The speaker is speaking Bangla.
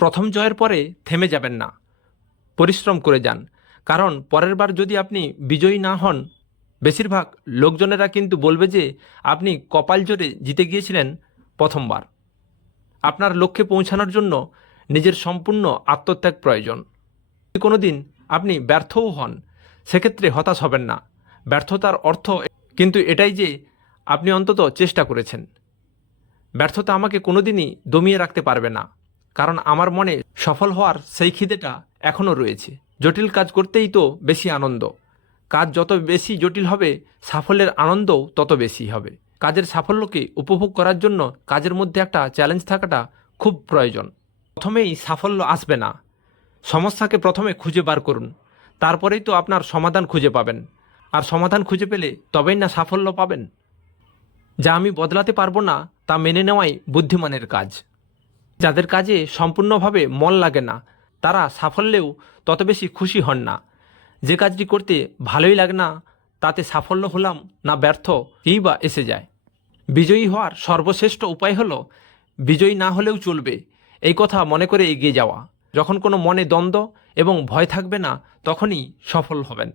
প্রথম জয়ের পরে থেমে যাবেন না, পরিশ্রম করে যান। কারণ পরের বার যদি আপনি বিজয়ী না হন, বেশিরভাগ লোকজনেরা কিন্তু বলবে যে আপনি কপাল জোরে জিতে গিয়েছিলেন প্রথমবার। আপনার লক্ষ্যে পৌঁছানোর জন্য নিজের সম্পূর্ণ আত্মত্যাগ প্রয়োজন। যদি কোনো দিন আপনি ব্যর্থও হন, সেক্ষেত্রে হতাশ হবেন না। ব্যর্থতার অর্থ কিন্তু এটাই যে আপনি অন্তত চেষ্টা করেছেন। ব্যর্থতা আমাকে কোনোদিনই দমিয়ে রাখতে পারবে না, কারণ আমার মনে সফল হওয়ার সেই খিদেটা এখনও রয়েছে। জটিল কাজ করতেই তো বেশি আনন্দ। কাজ যত বেশি জটিল হবে, সাফল্যের আনন্দও তত বেশি হবে। কাজের সাফল্যকে উপভোগ করার জন্য কাজের মধ্যে একটা চ্যালেঞ্জ থাকাটা খুব প্রয়োজন। প্রথমেই সাফল্য আসবে না। সমস্যাকে প্রথমে খুঁজে বার করুন, তারপরেই তো আপনার সমাধান খুঁজে পাবেন। আর সমাধান খুঁজে পেলে তবেই না সাফল্য পাবেন। যা আমি বদলাতে পারবো না তা মেনে নেওয়াই বুদ্ধিমানের কাজ। যাদের কাজে সম্পূর্ণভাবে মন লাগে না, তারা সাফল্যেও তত বেশি খুশি হন না। যে কাজটি করতে ভালোই লাগে না, তাতে সাফল্য হলাম না ব্যর্থ, এই বা এসে যায়। বিজয়ী হওয়ার সর্বশ্রেষ্ঠ উপায় হলো বিজয়ী না হলেও চলবে এই কথা মনে করে এগিয়ে যাওয়া। যখন কোনো মনে দ্বন্দ্ব এবং ভয় থাকবে না, তখনই সফল হবেন।